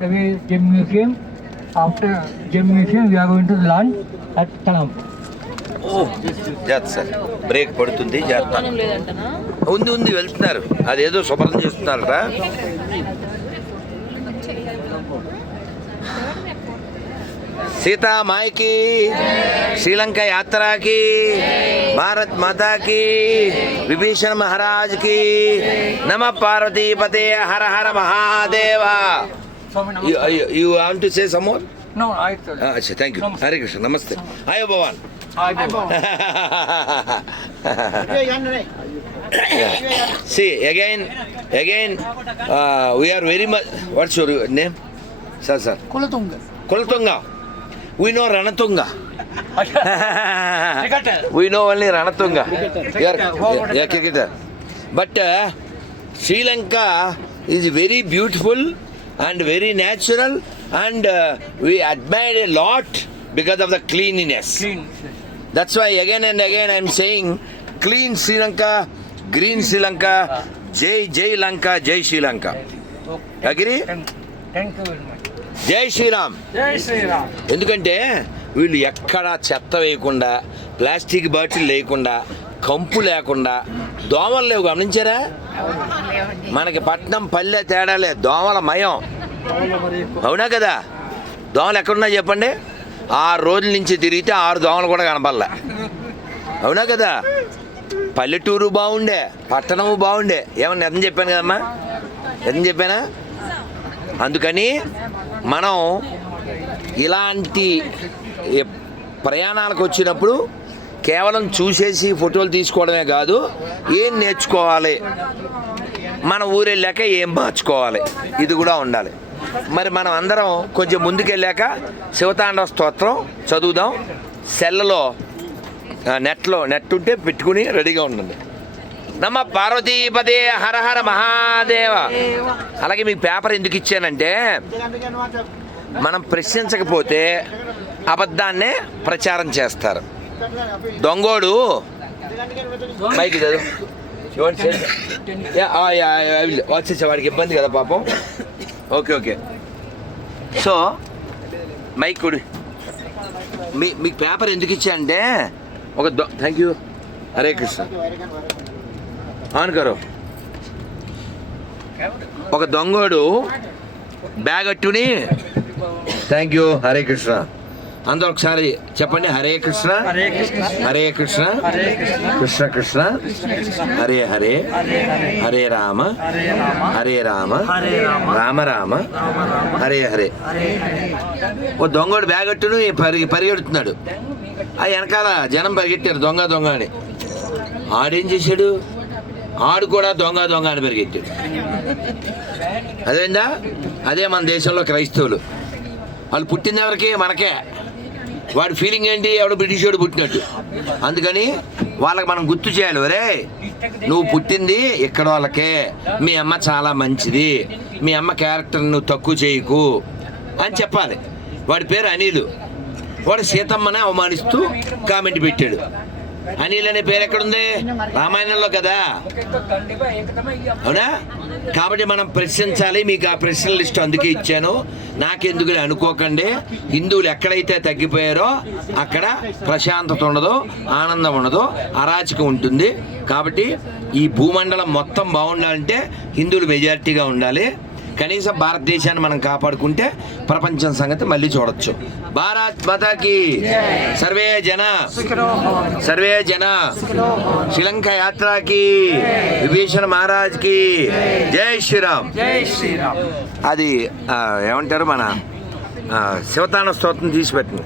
the way Gem Museum. After Gem Museum, we are going to land at Kalam. జాగ్రత్త sir, break పడుతుంది, జాగ్రత్త. ఉంది వెళ్తున్నారు, అదేదో శుభ్రం చేస్తున్నారట. सीता माई की, श्रीलंका यात्रा की, भारत माता की, विभीषण महाराज की, नमः पार्वती पते, हर हर Mahadev. You want to say some more? No, I. अच्छा, thank you. हरे कृष्ण, नमस्ते. आयो भगवान. See again, we are very much. What's your name, sir? Kolatunga. We know Ranatunga. We know only Ranatunga. Yeah, cricketer. But Sri Lanka is very beautiful and very natural, and we admire a lot because of the cleanliness. That's why again and again I am saying, clean Sri Lanka, green Sri Lanka, Jai Lanka, Jai Sri Lanka. Agree? Thank you very much. జై శ్రీరామ్. ఎందుకంటే వీళ్ళు ఎక్కడా చెత్త వేయకుండా, plastic bottle లేకుండా, కంపు లేకుండా, దోమలు లేవు. గమనించారా? మనకి పట్నం పల్లె తేడాలే, దోమల మయం. అవునా కదా? దోమలు ఎక్కడున్నా చెప్పండి, 6 రోజుల నుంచి తిరిగితే 6 దోమలు కూడా కనపడలే. అవునా కదా? పల్లెటూరు బాగుండే, పట్టణము బాగుండే. ఏమన్నా నిజం చెప్పాను కదమ్మా? నిజం చెప్పానా? అందుకని మనం ఇలాంటి ప్రయాణాలకు వచ్చినప్పుడు కేవలం చూసేసి ఫోటోలు తీసుకోవడమే కాదు, ఏం నేర్చుకోవాలి, మన ఊరెళ్ళాక ఏం మార్చుకోవాలి, ఇది కూడా ఉండాలి. మరి మనం అందరం కొంచెం ముందుకెళ్ళాక శివతాండవ స్తోత్రం చదువుదాం. సెల్లలో నెట్ ఉంటే పెట్టుకుని రెడీగా ఉండండి. నమ పార్వతీపదే, హర హర మహాదేవ. అలాగే మీకు పేపర్ ఎందుకు ఇచ్చానంటే, మనం ప్రశ్నించకపోతే అబద్ధాన్నే ప్రచారం చేస్తారు. దొంగోడు మైకి వచ్చేసే వాడికి ఇబ్బంది కదా పాపం. ఓకే. సో మైకుడు మీకు పేపర్ ఎందుకు ఇచ్చానంటే, thank you. Hare Krishna. On కరో. ఒక దొంగోడు బ్యాగ్ అట్టుని, థ్యాంక్ యూ. హరే కృష్ణ. అందరూ ఒకసారి చెప్పండి. హరే కృష్ణ, హరే కృష్ణ, కృష్ణ కృష్ణ, హరే హరే, హరే రామ, హరే రామ, రామ రామ, హరే హరే. ఓ దొంగోడు బ్యాగ్ అట్టుని పరిగెడుతున్నాడు. ఆ వెనకాల జనం పరిగెట్టారు, దొంగ అని. ఆడేం చేశాడు? ఆడు కూడా దొంగ అని పరిగెట్టాడు. అదేందా? అదే మన దేశంలో క్రైస్తవులు. వాళ్ళు పుట్టింది ఎవరికి? మనకే. వాడి ఫీలింగ్ ఏంటి? ఎవడు బ్రిటిష్ వాడు పుట్టినట్టు. అందుకని వాళ్ళకి మనం గుర్తు చేయాలి, ఒరే నువ్వు పుట్టింది ఇక్కడ వాళ్ళకే, మీ అమ్మ చాలా మంచిది, మీ అమ్మ క్యారెక్టర్ నువ్వు తక్కువ చేయకు అని చెప్పాలి. వాడి పేరు అనిల్. వాడు సీతమ్మని అవమానిస్తూ కామెంట్ పెట్టాడు. అనిల్ అనే పేరు ఎక్కడుంది? రామాయణంలో కదా. అవునా? కాబట్టి మనం ప్రశ్నించాలి. మీకు ఆ ప్రశ్నల లిస్టు అందుకే ఇచ్చాను. నాకెందుకు అనుకోకండి. హిందువులు ఎక్కడైతే తగ్గిపోయారో అక్కడ ప్రశాంతత ఉండదు, ఆనందం ఉండదు, అరాచకం ఉంటుంది. కాబట్టి ఈ భూమండలం మొత్తం బాగుండాలంటే హిందువులు మెజారిటీగా ఉండాలి. కనీసం భారతదేశాన్ని మనం కాపాడుకుంటే ప్రపంచం సంగతి మళ్ళీ చూడొచ్చు. భారత్ మాతాకి సర్వే జన శ్రీలంక యాత్రకి, విభీషణ మహారాజ్ కి జై శ్రీరామ్. అది ఏమంటారు, మన శివతాండవ స్తోత్రం తీసి పెట్టింది.